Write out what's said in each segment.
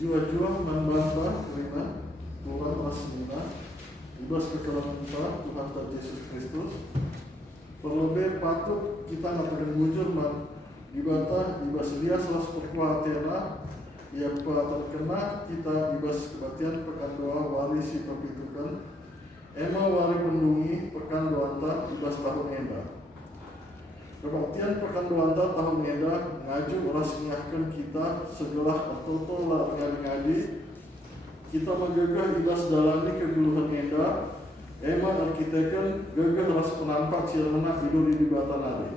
Jua-jua membantah kerana Tuhan asmina ibas kekalahan kita Tuhan Tuhan Yesus Kristus. Perlebih patut kita ngatakan bujur dibata ibas dia salah perkuatena ia terkena kita ibas kebatian pekan doa wali si perpitukan ema wali pendungi pekan doanta ibas tahun enda. Kebaktian pekan doanta tahun enda ngaju oras ngahkan kita segelah toto lah ngadi kita menggegah ibas dalami keguluhan enda ema arkiteken gegah ras penampak silana hidup di bata nari.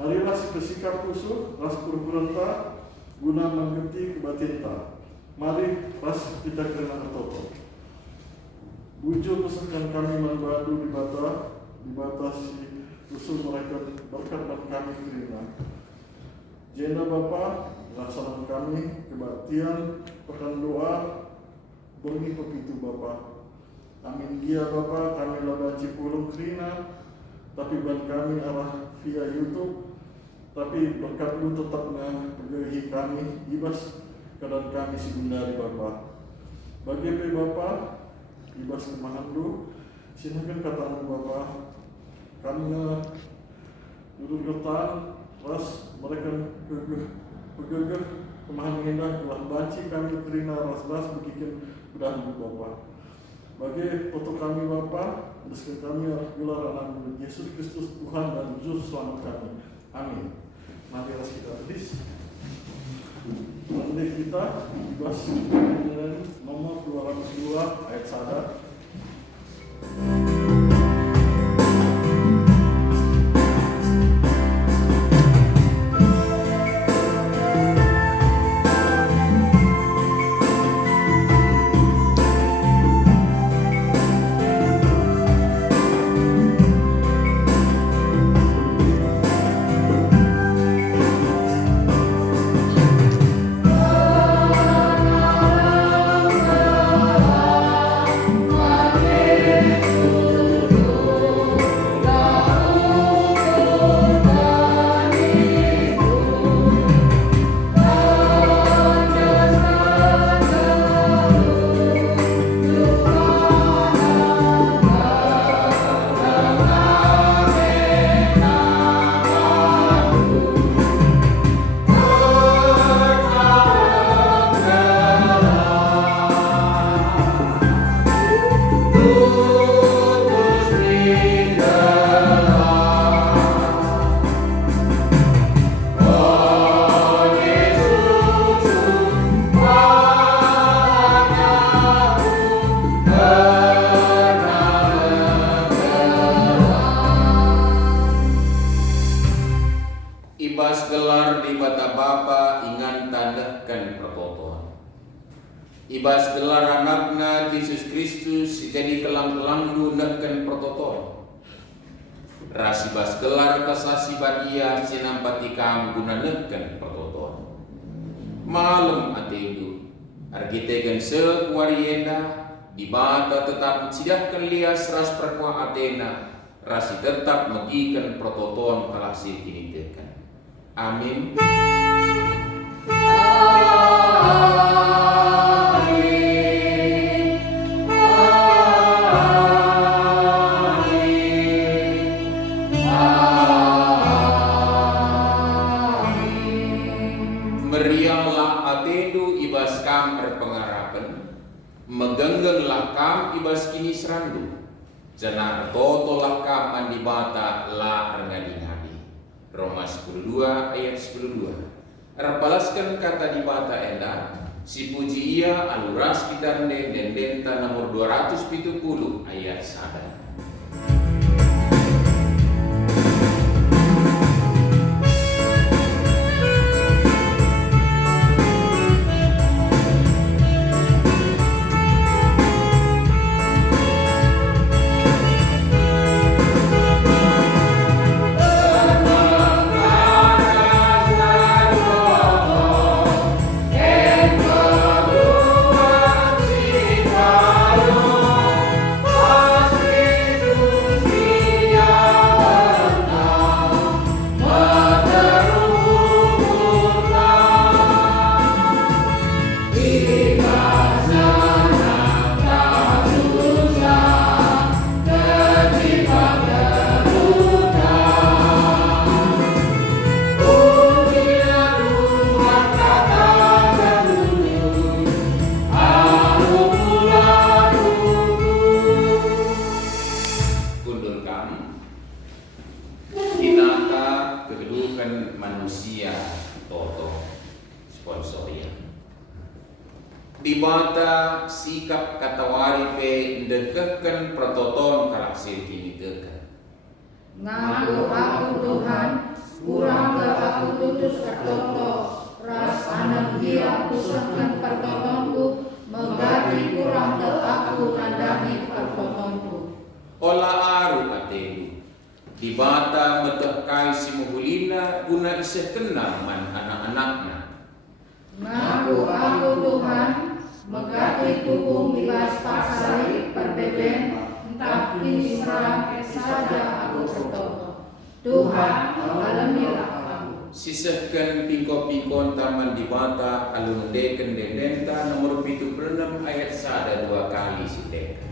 Marilah si kesikap kusuk ras purpurenta guna mengerti kebatinta. Mari ras kita kena toto. Bujur pesankan kami membantu di bata si usul mereka berkat dan kami terima. Jenda Bapa, laksanakan kami kebaktian pekan doa bumi pepitu Bapa. Amin dia Bapa, kami labanci pulung kerina, tapi ban kami arah via YouTube, tapi berkat lu tetap mengagehi kami, ibas keadaan kami si bundari Bapa. Bagi Bapa, ibas kemahan lu, silakan katamu Bapa, kami duduk getan, ras mereka begegah kemahan indah telah banci kami kerina ras-ras begitu mudah Bapa. Bagi foto kami Bapa, besar kami gelar anak Yesus Kristus Tuhan dan Juru Selamat kami. Amin. Mari kita hadis. Hadis kita ibas nomor 202 ayat 1. Ibas gelar di bata Bapa ingan tandakan pertotoan. Ibas gelar anakna Yesus Kristus jadi kelang-kelang gunakan pertotoan. Ras ibas gelar kasasi badia sinampati kam gunakan pertotoan. Malam atendu argitekan sekuarienda di bata tetap sidahkan lias ras perkua atena rasi tetap megikan pertotoan kalasi kini tekan. Amin. Merialah atendu ibas kam berpengarapan, megenggenglah kam ibas kini serandu, jenar totolah kam mandi bata la rengadingan. Roma 12 ayat 12. Rapalaskan kata di bata enda, si puji ia aluras kita den denta nomor 270 ayat 1. Amin. di bata sikap katawari pe ndekehken prototon kalaksir kini tekan. Ngaku aku Tuhan, kurang ke aku tutus kertoto, ras anak dia pusatkan pertotonku, megati kurang ke aku nandami pertotonku. Ola aru atelu, di bata metehkai si muhulina guna iseh kenal man anak-anakna. Ngaku aku Tuhan, megati kubung libas pasari perbeben, entah pilih serang saja aku bertoto. Tuhan, alamilah aku. Sisahkan pingko-pingkon taman di bata alun deken dendenta nomor 76 ayat 1 2 kali si deken.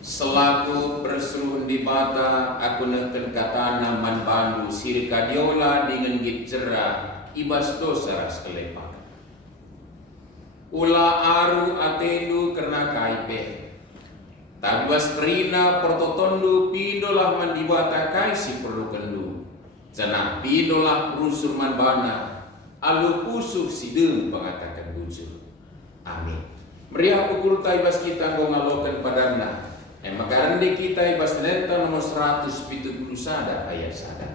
Selaku berseruh di bata aku neken katana man bandu sirkadiola dengan git cerah ibas dosa ras kelepak. Ula aru atendu karena kaipe. Tagbas perina pertotondu pindolah man di bata kai si perlu kendu. Janah pindolah rusur man bana alu pusuk sidem pengatakan bujur. Amin. Meriah pukul taibas kita ngalokan padana. Makaran di kita ibas lenta nomor 170 sada ayat sada.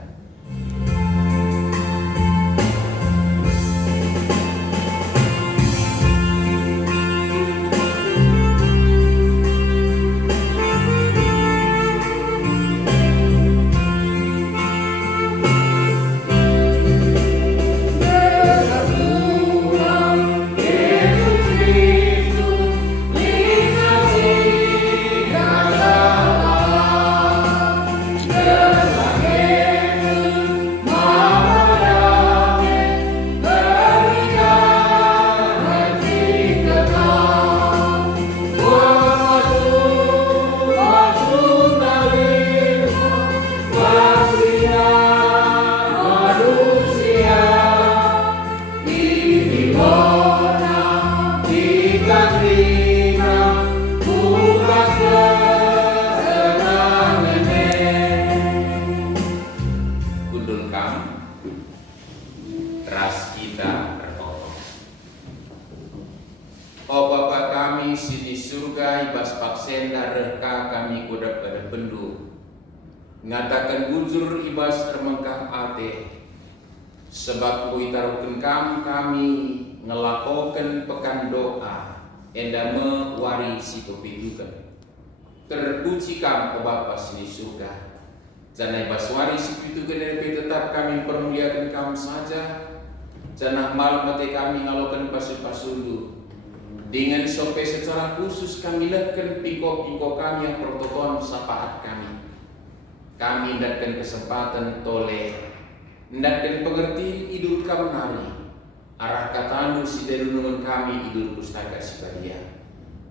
O Bapa kami sini surga ibas paksenda reka kami kudap pada pendu ngatakan bujur ibas termengkah ate sebab kuitarukan kami ngelakokan pekan doa endame wari si kepidukan terpuji kam o Bapa sini surga janai ibas wari si kepidukan dari tetap kami permuliakan kam saja janah mal mati kami ngalokan pasu-pasundu dengan sope secara khusus kami lekan pingko-pingko kami yang pertoton sapaat kami. Kami hendakan kesempatan toleh, hendakan pengerti idul kam nari. Arah katanu si derunungan kami idur pustaka sibadia.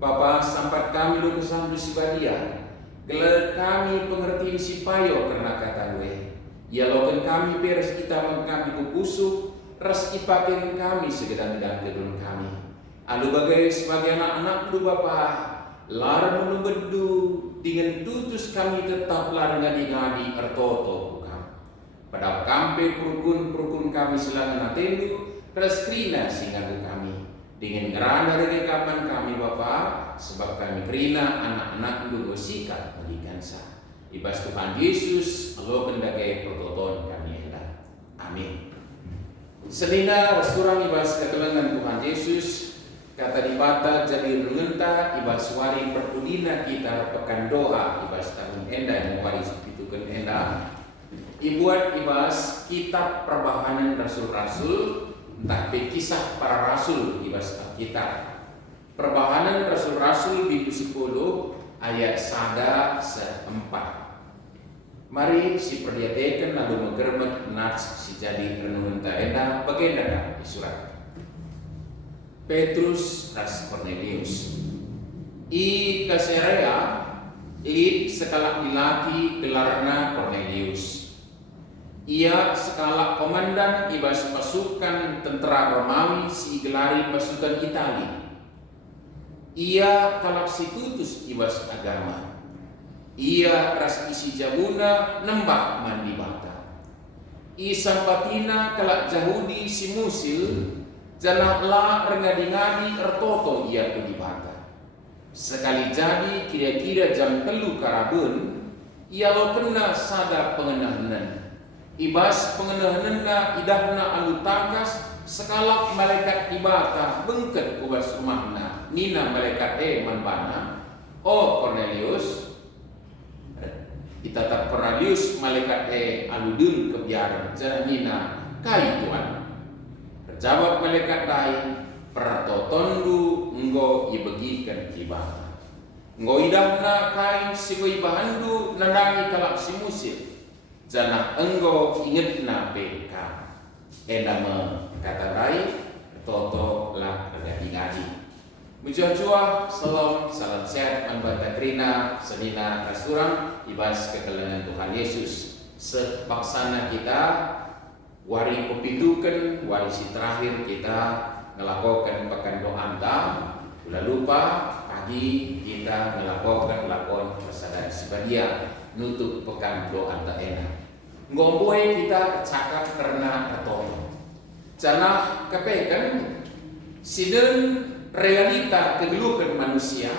Bapa sampat kami lu kesamdu sibadia. Gelar kami pengerti si payo karena kata gue. Ya loken kami peres kita mengambil kupusu, ras ipakin kami segedang-gedang kedun kami. Alu bagai sebagai anak-anak lu Bapa, lar menunggu dengan tutus kami tetap lar ngadi-ngadi ertoto bukan. Pada kampe perukun kami selangan atendu, ras krina singagu kami. Dengan ngerana rekaman kami Bapa, sebab kami krina anak-anak lu sikat bagi kansa. Ibas Tuhan Yesus, Allah kendagai pertoton kami hendak. Amin. Selina restoran ibas ketelengan Tuhan Yesus, kata dibata jadi rengenta ibas wari perpudina kita pekan doa ibas tahun hendak yang wari sepitukan hendak. Ibuat ibas kitab perbahanan rasul-rasul, entah kisah para rasul ibas kitab. Perbahanan rasul-rasul di 10 ayat 1-4. Mari si perdiatekan lalu mengermet nats si jadi renungan taenda bagendakan di surat. Petrus ras Cornelius. I Kaserea i sekala ilaki gelarna Cornelius. Ia sekala komandan ibas pasukan tentara Romawi si gelari pasukan Itali. Ia kalak si tutus ibas agama. Ia ras isi jabuna nembak mandi bata. I sampatina kalak Jahudi si musil janaklah rengadi-ngadi ertoto ia pergi bata. Sekali jadi kira-kira jam 3 karabun ia lo kena sada pengenahanan. Ibas pengenahanna idahna alu takas sekalak malaikat ibata bengket kubas rumahna. Nina malaikat manbana. Oh Cornelius, itatap Cornelius malaikat aludun kebiaran janina kai Tuhan. Terjawab malaikat dai pertotondu enggo ibegikan ibah. Enggo idahna kai sigo ibahandu nandangi kalak si musil. Jana enggo ingetna peka. Endama kata dai toto lah ngadi-ngadi. Mujah-juah, salam sehat, manbanta krina, senina rasurang, ibas kekelengan Tuhan Yesus. Sepaksana kita, wari kepitukan, wari si terakhir kita melakukan pekan doa anta. Ulah lupa, pagi kita melakukan lakon persadaran sibadia, nutup pekan doa anta enak. Ngomboy kita cakap karena ketolong. Jana kepekan, siden realita kegeluhan manusia,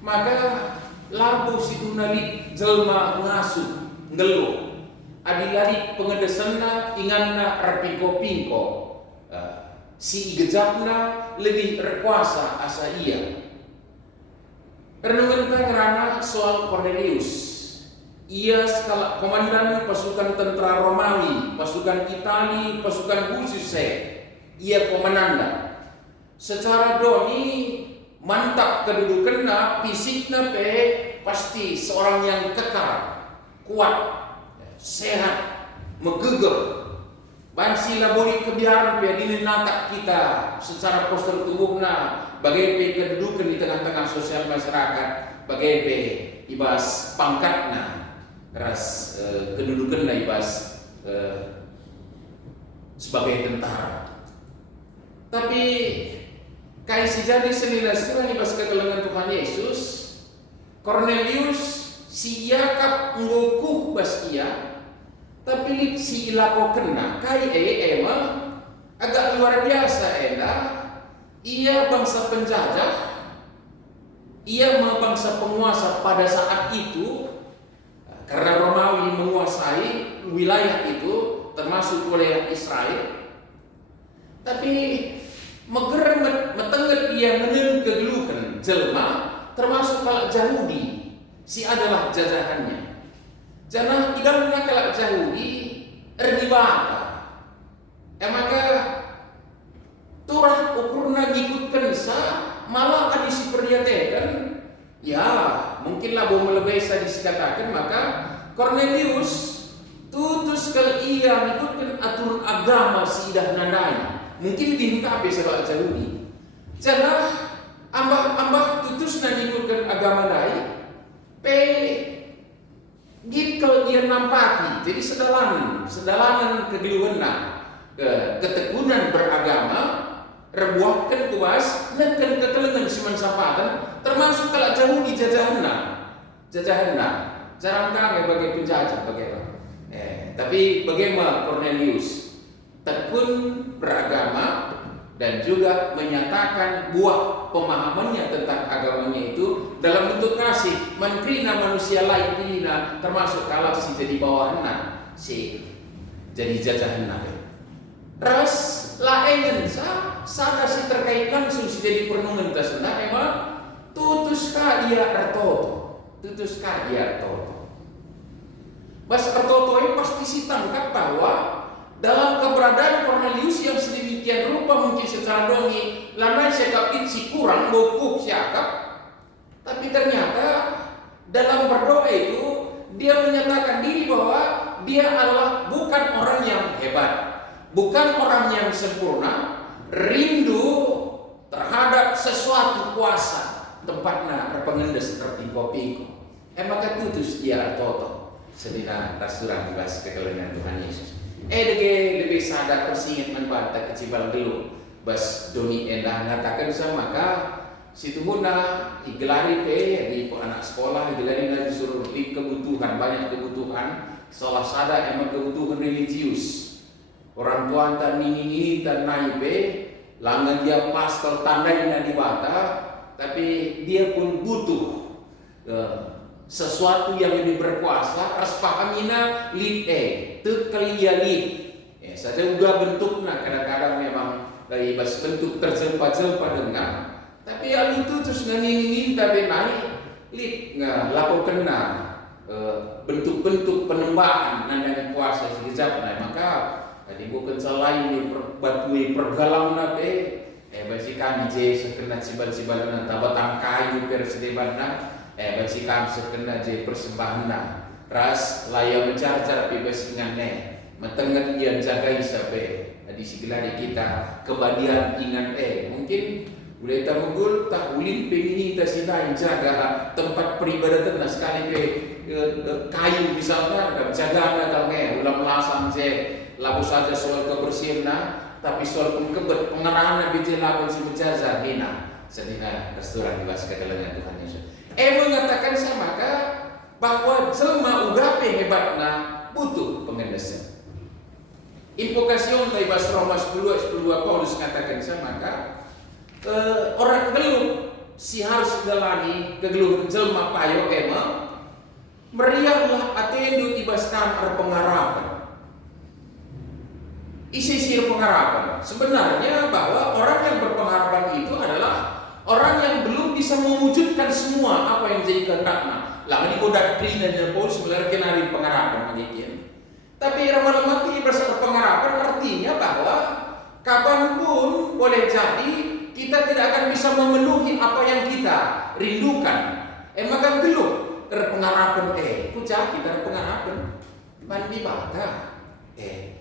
maka labu situ nali jelma ngasuh ngeluh adilari pengedesanna inganna rapingko-pingko si gejapna lebih berkuasa asa ia. Renungan ngerana soal Cornelius. Ia skala komandan pasukan tentara Romawi, pasukan Itali, pasukan khusus ia komandan. Secara doni mantap kedudukannya, fisiknya pasti seorang yang kekal, kuat, sehat, megegeh. Bansi labori kebiaran dini natak kita secara postur tubuhnya, bagai kedudukan di tengah-tengah sosial masyarakat, bagai ibas pangkatnya, ras kedudukannya ibas sebagai tentara. Tapi kai si jadi senila surah ibas kekelengan Tuhan Yesus, Cornelius si Yakab ngukuh bas ia, tapi si ilako kena kai emang agak luar biasa ia bangsa penjajah, ia bangsa penguasa pada saat itu karena Romawi menguasai wilayah itu termasuk wilayah Israel, tapi megeremet metenget ia menel kegeluhan jelma termasuk kalak Yahudi si adalah jajahannya. Jana idahna kalak Yahudi erdibata. Maka turah ukurna ngikutkan sa malah adisi perdiatekan ya mungkinlah bo melebih sa disikatakan maka Cornelius tutus kal ia ngikutkan aturan agama si idah nandai mungkin dihingkapi sebab Yahudi. Jangan ambah tutus na ikutkan agama lain, gitkal dia nampati. Jadi sedalanan kegeluhan ketekunan beragama, rebuahkan kuas, neken kekelengan siman sampatan, termasuk kalau jauh di jajahanna, jarang kami bagi penjajah bagaimana. Tapi bagaimana Cornelius tekun beragama dan juga menyatakan buah pemahamannya tentang agamanya itu dalam bentuk kasih, menkrina manusia lain pilihna, termasuk kalau si jadi bawahanna, si jadi jajahanna. Ras laengan sada si terkait langsung si jadi pernungan tasna memang tutus ka dia artoto. Bas artoto ini pasti si tangkap bahwa dalam keberadaan Cornelius yang sedemikian rupa mungkin secara dongi lanai sekapit si kurang bokuk siakap, tapi ternyata dalam berdoa itu dia menyatakan diri bahwa dia adalah bukan orang yang hebat, bukan orang yang sempurna, rindu terhadap sesuatu kuasa tempatnya terpengendes terpingko-pingko. Maka tutus dia artoto sedina rasuran dibahas kekelengan Tuhan Yesus. Lebih sadar persingit membantah kecibal dulu bas doni endah ngatakan sama maka situ huna igelari di anak sekolah igelari nggak disuruh di kebutuhan banyak kebutuhan salah sada emang kebutuhan religius orang tua antar nini dan naik langan dia pastel tandainya di bata tapi dia pun butuh sesuatu yang lebih berkuasa ras pahamina lid tekeliya lid saja udah bentuknya kadang-kadang memang dari bas bentuk terjempa-jempa dengan tapi hal itu terus ngingin tapi naik lid laku kena bentuk-bentuk penembahan dan kuasa sekejap maka tadi bukan selain di batui pergalam basikan je sekena cibal-cibal na tabatang kayu persedeban basikan sekena je persembahan ras laya mencar-car bebas ingat metengat yang jagai sampai di segelari kita kebadian ingat mungkin boleh tamugul tak ulin pengini tasina jaga tempat peribadatan sekali kayu misalnya jaga kalau ulam lasang je labu saja soal kebersihan tapi soal pengkebet pengarahan bijil laban si menjaza hina sedina restoran dibahas kekelengan Tuhan Yesus mengatakan sama bahwa jelma ugape hebatna butuh pengendesan. Invokasi dari bahasa Roma 10:10 Paulus katakan sama orang geluh si harus jalani kegeluhan jelma payo meriahlah atendu ibaskan pengharapan. Isi pengharapan sebenarnya bahwa orang yang berpengharapan itu adalah orang yang belum bisa mewujudkan semua apa yang menjadi kehendaknya. Lalu digoda dan Paulus melarang hari pengharapan begitu. Tapi lama-lama ini bersama pengharapan artinya bahwa kapanpun boleh jadi kita tidak akan bisa memenuhi apa yang kita rindukan. Maka geluh pengharapan puja kita pengharapan mandi bata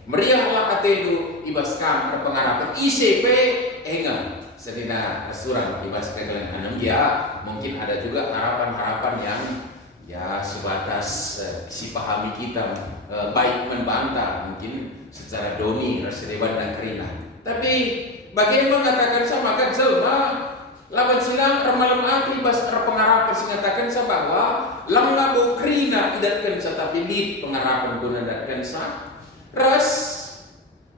meriahlah atedu ibaskan pengharapan ICP enggak sedina surah ibas kegelengan dia mungkin ada juga harapan-harapan yang ya sebatas si pahami kita baik membantah mungkin secara doni rasedeban dan kerina tapi bagaimana mengatakan sama kan jelma lawan silang ramalam akhi bas pengharapan mengatakan sa bahwa lamna bo kerina idatkan sa tapi di pengharapan guna datkan sa ras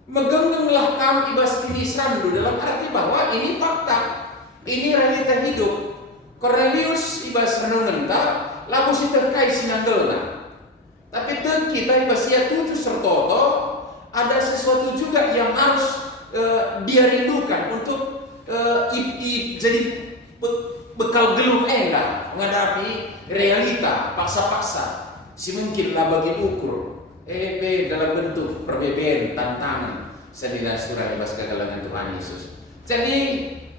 megenggenglah kami ibas kini sandu dalam arti bahwa ini fakta ini realita hidup Cornelius ibas renungan lalu si terkait sinanggelna. Tapi kita ibasia tujuh sertoto ada sesuatu juga yang harus dia rindukan untuk jadi bekal geluh menghadapi realita paksa-paksa si mungkinlah bagi ukur dalam bentuk perbedaan tantangan sedina surah ibas kegalangan Tuhan Yesus. Jadi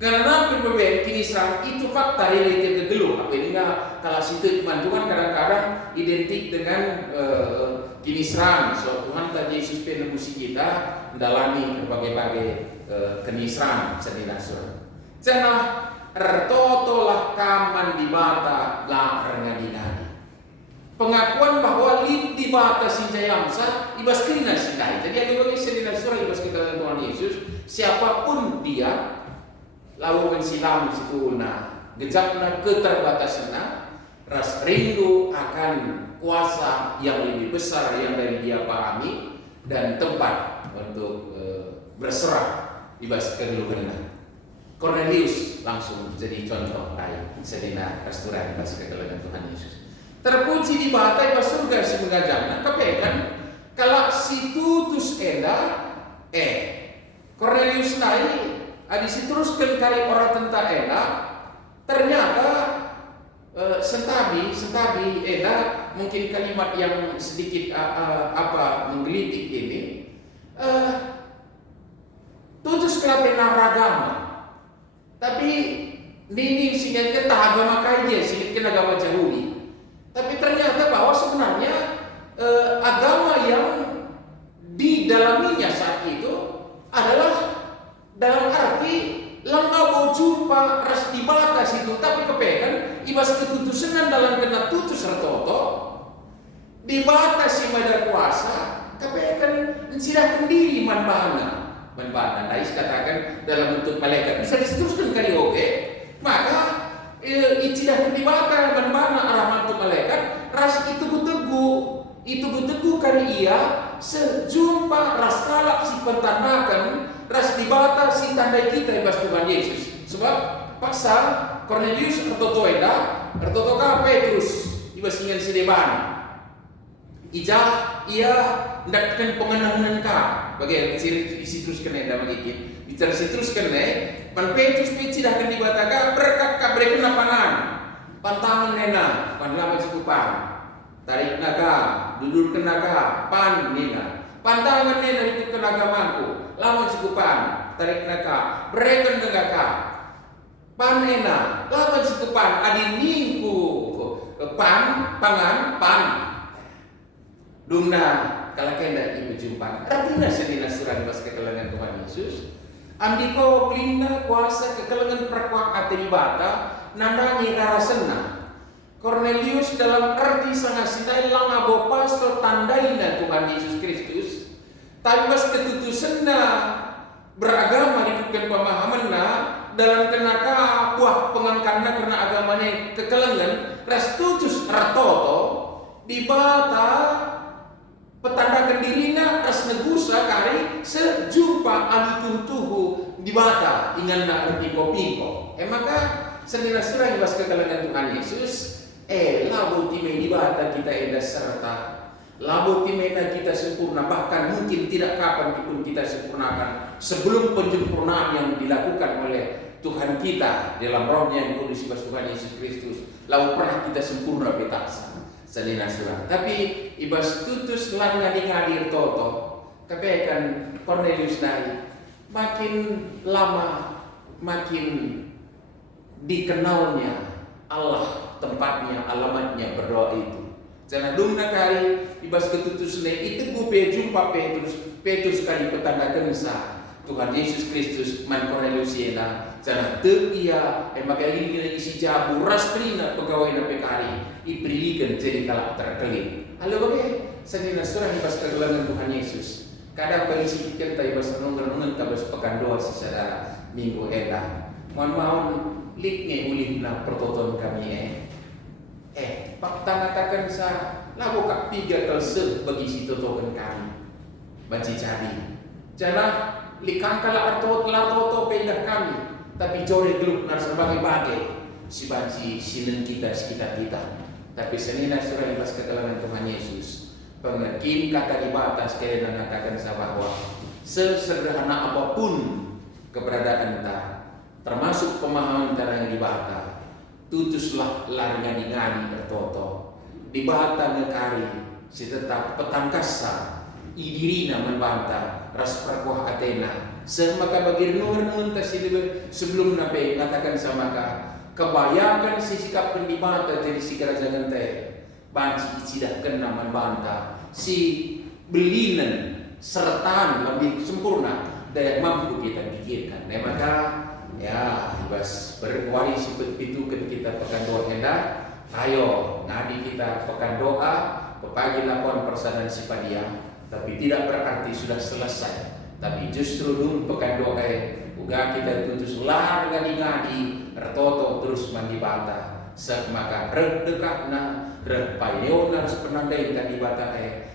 karena perbedaan kini serang itu fakta related kegeluh. Apa ini kalau situ iman Tuhan kadang-kadang identik dengan kini serang. So Tuhan tadi Yesus penebusi kita mendalami berbagai-bagai kenisran sedina surah. Cenah ertoto lah kaman di bata la rengadinani. Pengakuan bahwa lid di bata sinjayamsa ibas kina sindai. Jadi yang dibagi sedina surah ibas kita Tuhan Yesus, siapapun dia lalu mensilam situ gejapna keterbatasanna ras rindu akan kuasa yang lebih besar yang dari dia pahami dan tempat untuk berserah ibas kegeluhanna. Cornelius langsung jadi contoh lain sedina restoran ibas kegeluhan Tuhan Yesus. Terpuji di bata ibas surga si mengajangna kapekan kalau si tutus enda Cornelius naik adisi teruskan kali orang tentang enda ternyata sentabi enda mungkin kalimat yang sedikit menggelitik ini tutus kelapen naragama tapi nini sehingga kita agama kaya sehingga kita agama Yahudi tapi ternyata bahwa sebenarnya agama yang didalaminya saat itu adalah dalam arti langkah jumpa ras di batas itu tapi kepekan ibas ketutusan dalam kena tutus retoto di batas si mada kuasa kepekan sidah kendiri manbana Dais katakan dalam bentuk malaikat bisa diteruskan kali oke maka icidah kendibata manbana arah bentuk malaikat ras itu betegu kali ia sejumpa ras kalak si pertandakan ras di bata si tandai kita ibas Tuhan Yesus. Sebab paksa Cornelius ertoto Petrus ibas ingin sedeban. Ijah ia ndakkan pengenalan ka bagi isi terus kena dalam ikit. Bicara si terus kena pan Petrus pici dah kan di bata ka berkat ka breken lapangan. Pantangan nena pan lama cukupan. Tarik naga, duduk kenaga, pan nena. Pantangan nena ikut kenagamanku. Lama cukupan, tarik naga, breken naga. Pan nena, lama cukupan adiningku. Pan, pangan, pan. Dumna kalau kena ibu jumpa. Artinya sedina surah pas kekelangan Tuhan Yesus. Andiko blinda kuasa kekelangan perkuak ati bata nandani rarasena. Cornelius dalam arti sangat sintai langabo pastor tandaina Tuhan Yesus Kristus. Tapi pas ketutusanna beragama ikutkan pemahamanna dalam kenaka buah pengangkatna karena agamanya kekelangan restutus ratoto di bata petandakan dirina ras negusa kari sejumpa alituh-tuhu di bata ingan nak pingko. Maka sedina surah ibas kekelangan Tuhan Yesus labu time di bata kita enda serta labu time kita sempurna bahkan mungkin tidak kapan pun kita sempurnakan sebelum penyempurnaan yang dilakukan oleh Tuhan kita dalam rohnya yang kudus ibas Tuhan Yesus Kristus lalu pernah kita sempurna betaksa sedina surah. Tapi ibas tutus lan ngadi-ngadi toto kepekan Cornelius dari makin lama makin dikenalnya Allah tempatnya alamatnya berdoa itu. Jangan dumna kali ibas ketutusne itu gue jumpa Petrus kali petanda kensa Tuhan Yesus Kristus man Cornelius yena jangan ia maka ini isi jabu rastrina pegawai na pekari iprikan jadi kalak terkelip. Halo bagai sedina surah ibas kegelangan Tuhan Yesus. Kadang berisi kita ibas renungan tabas pekan doa si saudara minggu edah. Mohon liknya ulihna pertoton kami pak tangatakan sa lagu kak tiga kalse bagi si totokan kami banci jadi jangan likang kala arto pedah kami tapi jore geluk nar sebagai si banci sinen kita sekitar kita tapi senina surah ibas ketelangan Tuhan Yesus pengekin kata di batas kaya mengatakan sa bahwa sesederhana apapun keberadaan ta termasuk pemahaman cara yang dibata tutuslah larnya ngadi bertoto di bata ngekari si tetap petangkasa idirina membanta ras perkuah Athena semaka bagi renungan sebelum nape katakan sama ka kebayakan si sikap pendibata jadi si kerajaan teh banci tidak kena membanta si belinan sertaan lebih sempurna daya mampu kita pikirkan. Dan maka ya ibas berkuari seperti itu kan kita pekan doa hendak. Ayo ngadi kita pekan doa, pepagi lakukan persanan sipadia. Tapi tidak berarti sudah selesai. Tapi justru dulu pekan doa uga kita tutus lar ngadi-ngadi retoto terus mandi bata. Maka redekatna repayon harus penandai tadi bata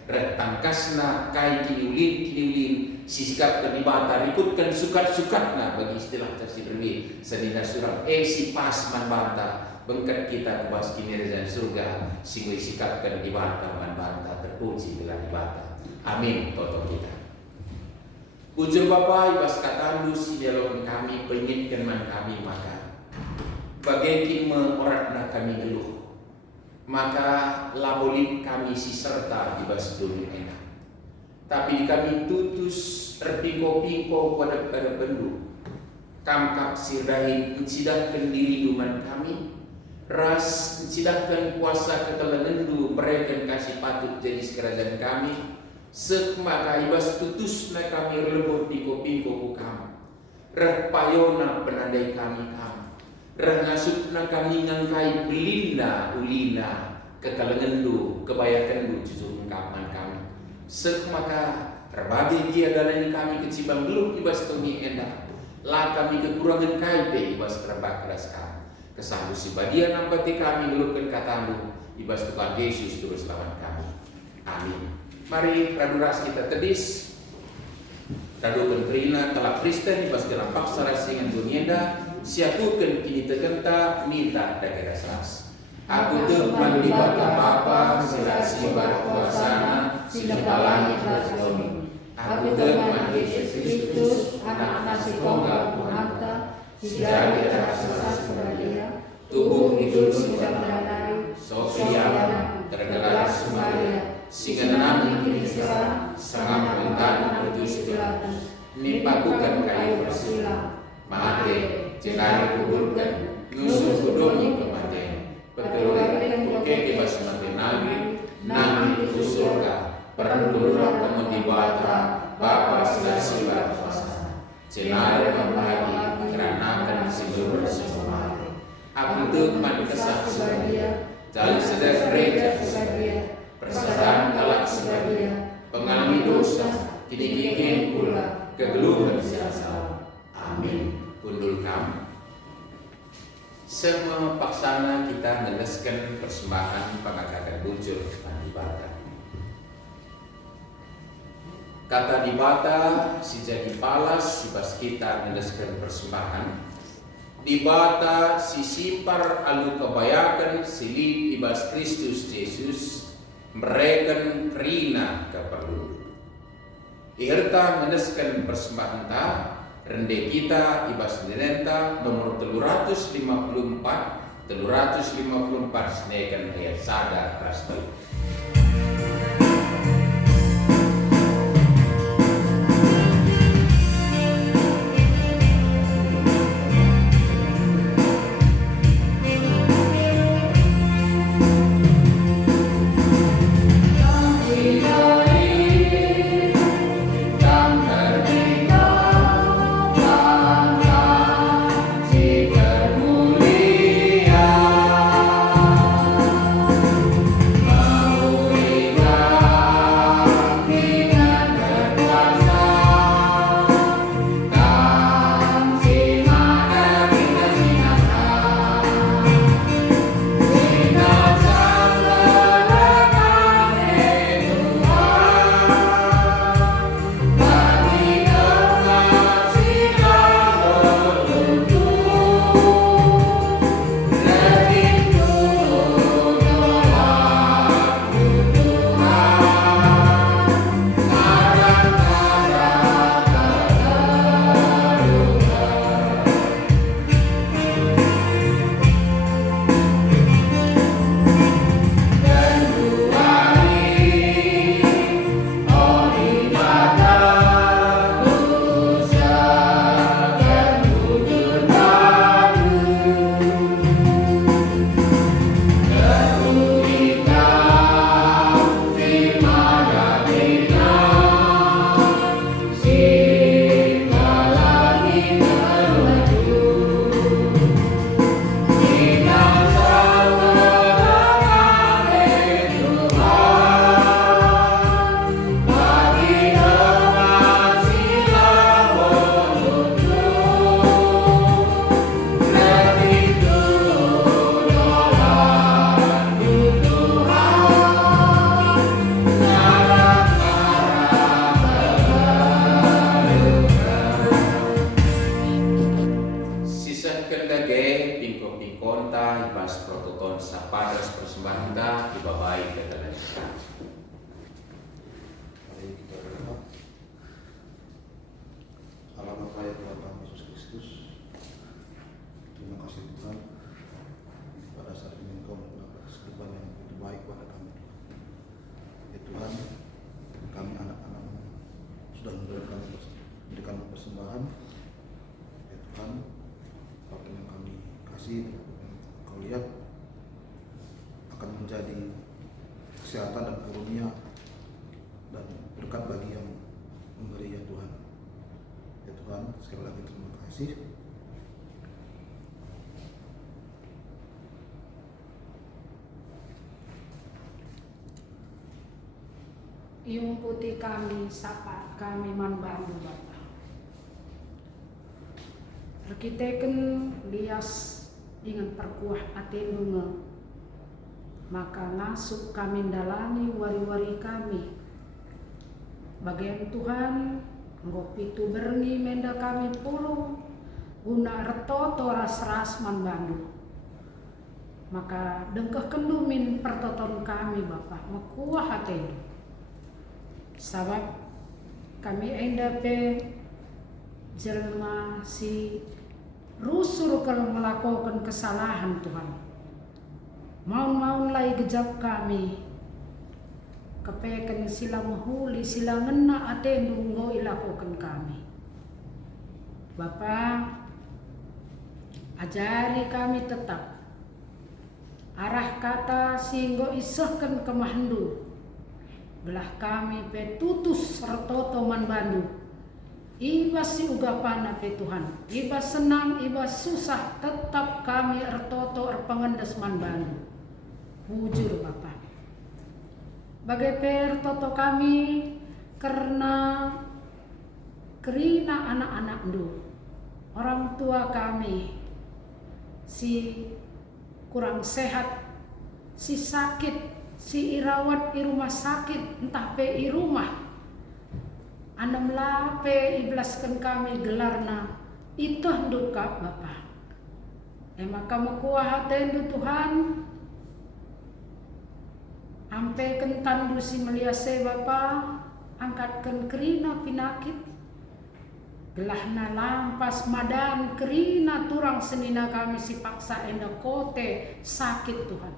retangkasna kai kiniulin sisikap tadi bata rikutkan sukat-sukatna bagi istilah tersiderwi sedina surang si pas man bata bengkat kita kebas kinirjan surga singui sikapkan di bata man bata terpuji bila di bata. Amin toto kita. Ujur Bapa ibas katandu si dialog kami penginkan man kami maka bagaikin meoratna kami geluh maka labolit kami si serta ibas dunia enak. Tapi kami tutus terpingko-pingko pada bendu kamkap sirahin incidahkan diri duman kami ras incidahkan kuasa ketelengendu mereka kasih patut jadi sekerajaan kami. Maka ibas tutusna kami relebur pingko-pingko kukam reh payona penandai kami reh ngasupna kami ngangkai belinda ulina kekalengendu kebayakandu cucuk kapan kami maka terbagi dia dalani kami kecibang belum ibas tumi endah lah kami kekurangan kaipe ibas terbak keras kami kesambut si badia nampati kami gelukan katamu ibas Tuhan Yesus terus lawan kami. Amin. Mari raduras kita tedis radu kentrina telah Kristen ibas dalam paksa rasingan dunienda siakukan kini tegenta minta daerah sas. Aku teman di bata Bapa serasi berkuasana sinepalani berkoni. Aku teman Yesus Kristus anak kasih tunggal Tuhanta sidari rasa sebadia tubuh hidup sedang melalui sosial tergelar Sumaria sehingga nami Kristus sangat mentan putus Pilatus nipakukan kayu bersila mate jenari kuburkan nusuk kudoni kematian perkeluaran buke kebas mati nami itu surga perlurah kamu di bata Bapa selasi berkuasa jenari membagi keranakan sigur semua aku teman kesaksian jalan sedang gereja persadaran kalak sebadia pengalami dosa kini kini pula kegeluhan siasa. Amin. Kundul kami semua paksana kita meneskan persembahan pengangkatan bujur di bata kata di bata si jadi palas si pas kita meneskan persembahan di bata si simpar alu kebayakan silih ibas Kristus Yesus mereka kerina keperluan. Irta meneskan persembahan ta rende kita ibas nenta nomor 354 senekan ayat sada rastal. Maulida kendage pingko-pingkonta ibas prototon sa padres persembahanta ibabai ke dalam kita. Mari kita berdoa. Alamat raya Tuhan kami Yesus Kristus. Terima kasih Tuhan. Pada saat ini Engkau mendapat keseluruhan yang begitu baik pada kami Tuhan. Ya Tuhan, kami anak-anak-Mu sudah memberikan persembahan. Ya Tuhan, apa yang kami kasih, yang Kau lihat akan menjadi kesehatan dan karunia dan berkat bagi yang memberi ya Tuhan. Ya Tuhan, sekali lagi terima kasih. Iung putih kami, sapa kami manbandu Bapa. Rekiteken lias dengan perkuah atenunga, maka nasuk kami dalami wari-wari kami. Bagian Tuhan, ngopi tu berni menda kami puluh, guna retoto ras-ras manbandu. Maka dengkeh kendumin pertoton kami Bapa, mekuah atenu. Sabab kami enda pe jelma si rusur kalau melakukan kesalahan Tuhan. Maun-maun lay gejap kami kepeken sila mahuli sila ngena atendu ngo ilakukan kami. Bapa, ajari kami tetap arah kata singgo isahkan kemahandu. Belah kami pe tutus retoto manbandu. Ibas si ugapana pe Tuhan. Ibas senang, ibas susah, tetap kami retoto erpengendes manbandu. Bujur Bapa. Bagai pe retoto kami karena kerina anak-anak ndu. Orang tua kami si kurang sehat, si sakit, si irawat di rumah sakit, entah pe i rumah. Anam la pe iblaskan kami gelarna itu duka Bapa. Maka kuah hatendu Tuhan. Ampe kentandu si meliase Bapa, angkatkan kerina pinakit. Gelahna lampas madan kerina turang senina kami si paksa enda kote sakit Tuhan.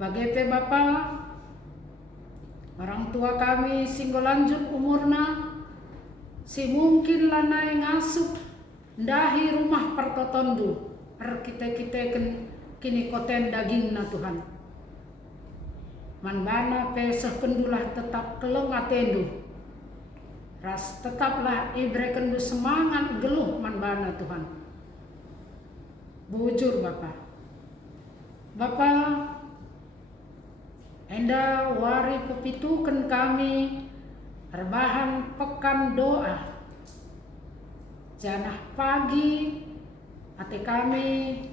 Bagai Bapa, orang tua kami singgo lanjut umurna, si mungkin lanai ngasup ndahi rumah pertotondu, kita kini koten dagingna Tuhan. Manbana peseh kendulah tetap keleng atendu, ras tetaplah ibre kendu semangat geluh manbana Tuhan. Bujur Bapa. Enda wari pepitukan kami rebahan pekan doa. Janah pagi ate kami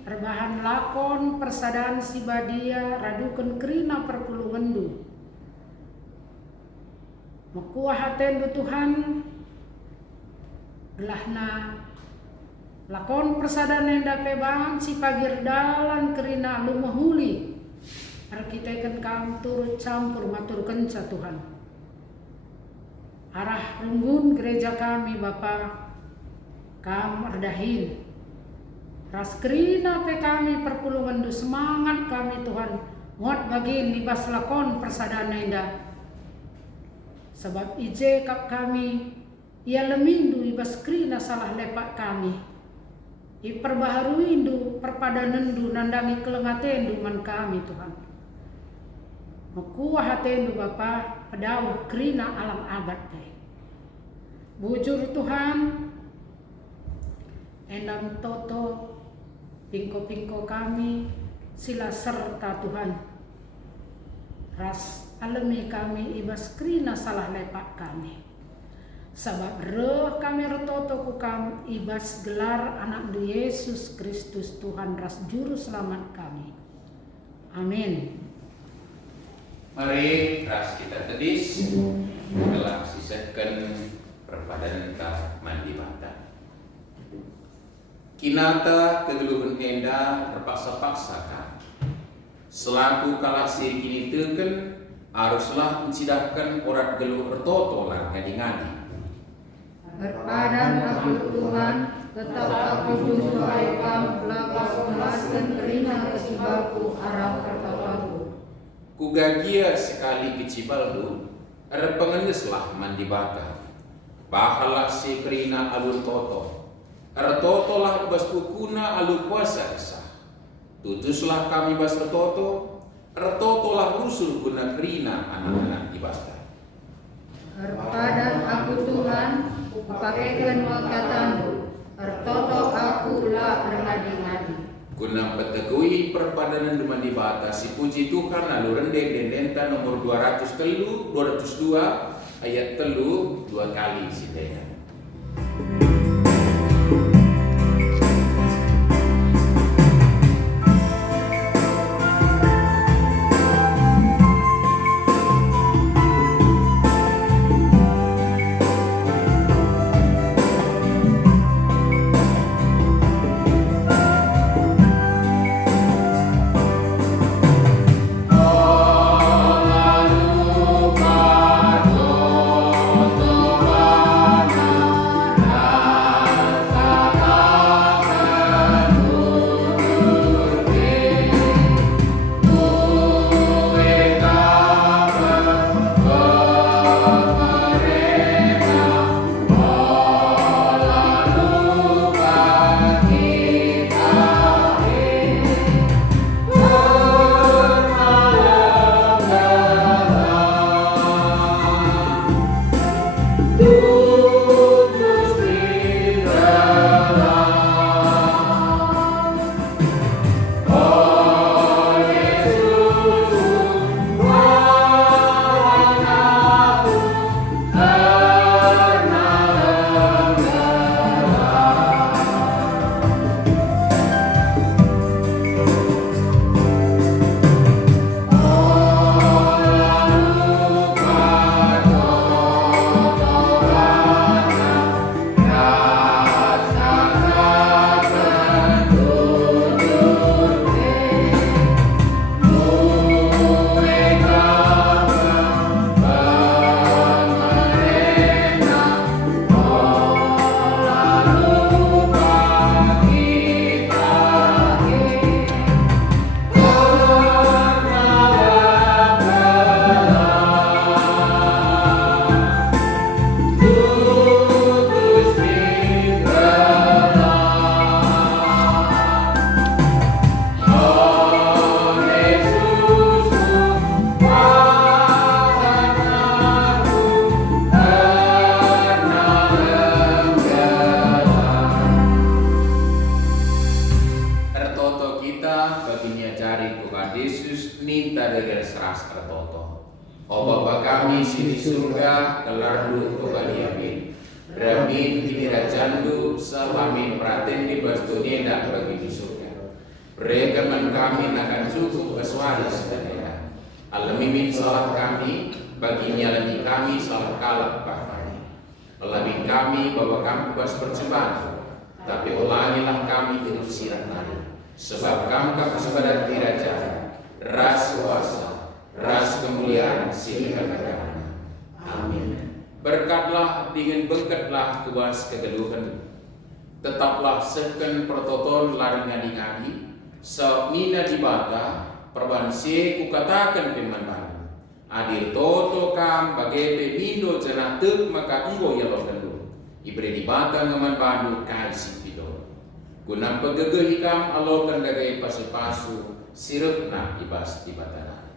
rebahan lakon persadaan si badia radukan kerina perpulungandu. Mekuah hatendu Tuhan gelahna lakon persadaan enda pebang si pagir dalan kerina lumahuli. Arkiteken kam turut campur matur kenca Tuhan. Arah runggun gereja kami Bapa, kam erdahin. Ras kerina pe kami perpulungan du semangat kami Tuhan. Muat bagin libas lakon persadana indah. Sebab ije kap kami, ia lemindu ibas kerina salah lepak kami. Iperbaharuindu perpadanendu nandami kelengatendu man kami Tuhan. Mekuah hatendu Bapa pedau kerina alam abad teh. Bujur Tuhan endam toto pingko-pingko kami sila serta Tuhan. Ras alami kami ibas kerina salah lepak kami. Sabab reh kami retoto ku kam ibas gelar anak Yesus Kristus Tuhan ras juru selamat kami. Amin. Mari ras kita tedis telah sisakan perpadan ka mandi mata. Kinata kegeluhan enda terpaksa-paksakan. Selaku kalasi kini teken haruslah mencidahkan orat geluh ertoto lah ngadi-ngadi. Berpadan aku Tuhan, tetap aku jumpa ekam belakang melaskan kerina kecibalku arah pertotoku. Kugagia sekali kecibalku, ada pengendeslah mandi baka. Bahalah si kerina alur toto. Ertoto lah bas pukuna alur puasa kesah. Tutuslah kami bas ertoto. Ertoto lah rusul guna kerina anak-anak ibadah. Berpadan aku Tuhan, kupakaikan wakatanmu. Ertoto aku lah ngadi-ngadi. Guna petegui perpadanan deman dibata si puji Tuhan lalu rendeng dendenta nomor 202 ayat 2 kali sidenya. O Bapa kami di surga, kelardu kebaliamin. Ramin kini rajandu, salamin praten di bastunya dak bagi di surga. Rekeman kami akan cukup aswari sedaya. Alamimin salah kami, baginya lagi kami salah kalah bahari. Alamimin kami bahwa kami bebas percobaan, tapi ulangilah kami hidup sirah nari. Sebab kami kepada raja, ras kuasa, ras kemuliaan selama-lamanya. Amin. Berkatlah dengan berkatlah kuas kegeluhan. Tetaplah seken prototon lari ngadi-ngadi. Semina dibata perbansi kukatakan pemandan. Adir toto kam bagebe mindo jenah tek maka enggo ya lo kendu. Ibri dibata ngaman bandu kai sipido. Gunam pegegeh hikam alokan dagai pasu-pasu sirupna ibas dibatana.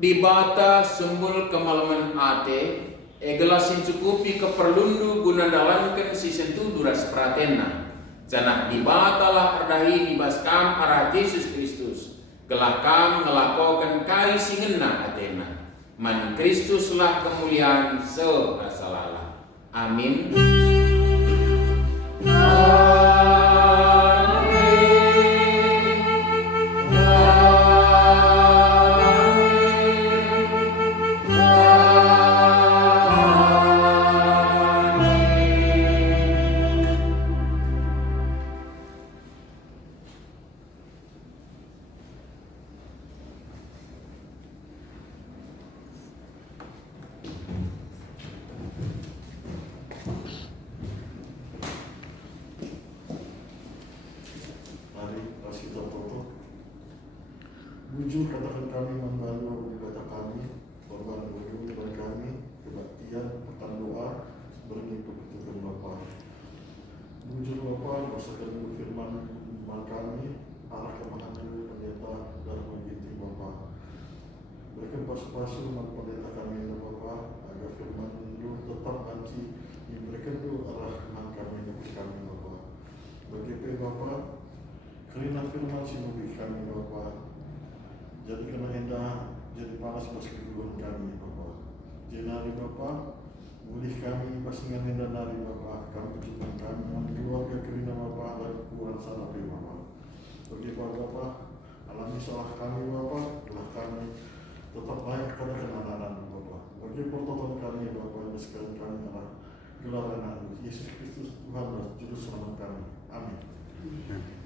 Dibata sumbul kemalaman ate egelasin cukupi keperlundu guna dalankan si sentu duras pratena. Janah dibatalah ardahi dibaskam arah Yesus Kristus. Gelakam ngelakokan kai singena atena. Man Kristuslah kemuliaan seasalala. Amin. Jujur katakan kami membantu ibadah kami, korban ujung kepada kami, kebaktian, petang doa, mengikut petunjuk Bapa. Jujur Bapa, bersabda firman kami, arah kemana dulu pendeta dan mengikuti Bapa. Berikan pasu-pasu pendeta kami ya Bapa, agar firman itu tetap nanti diberikan dulu arah kami bagi kami Bapa. Bagi Bapa, kerana firman si bagi kami Bapa. Jadi kena hendak jadi panas pas keduluan kami Bapa. Jenari Bapa, boleh kami pasingan hendak nari Bapa, kami kejutan kami, keluarga kerina Bapa dan kurang salah Bapa. Bagi Bapa, alami salah kami Bapa, telah kami tetap baik pada kenalan Bapa. Bagi pertolongan kami Bapa, dan sekalian kami adalah gelaran Yesus Kristus Tuhan dan Juru Selamat kami. Amin.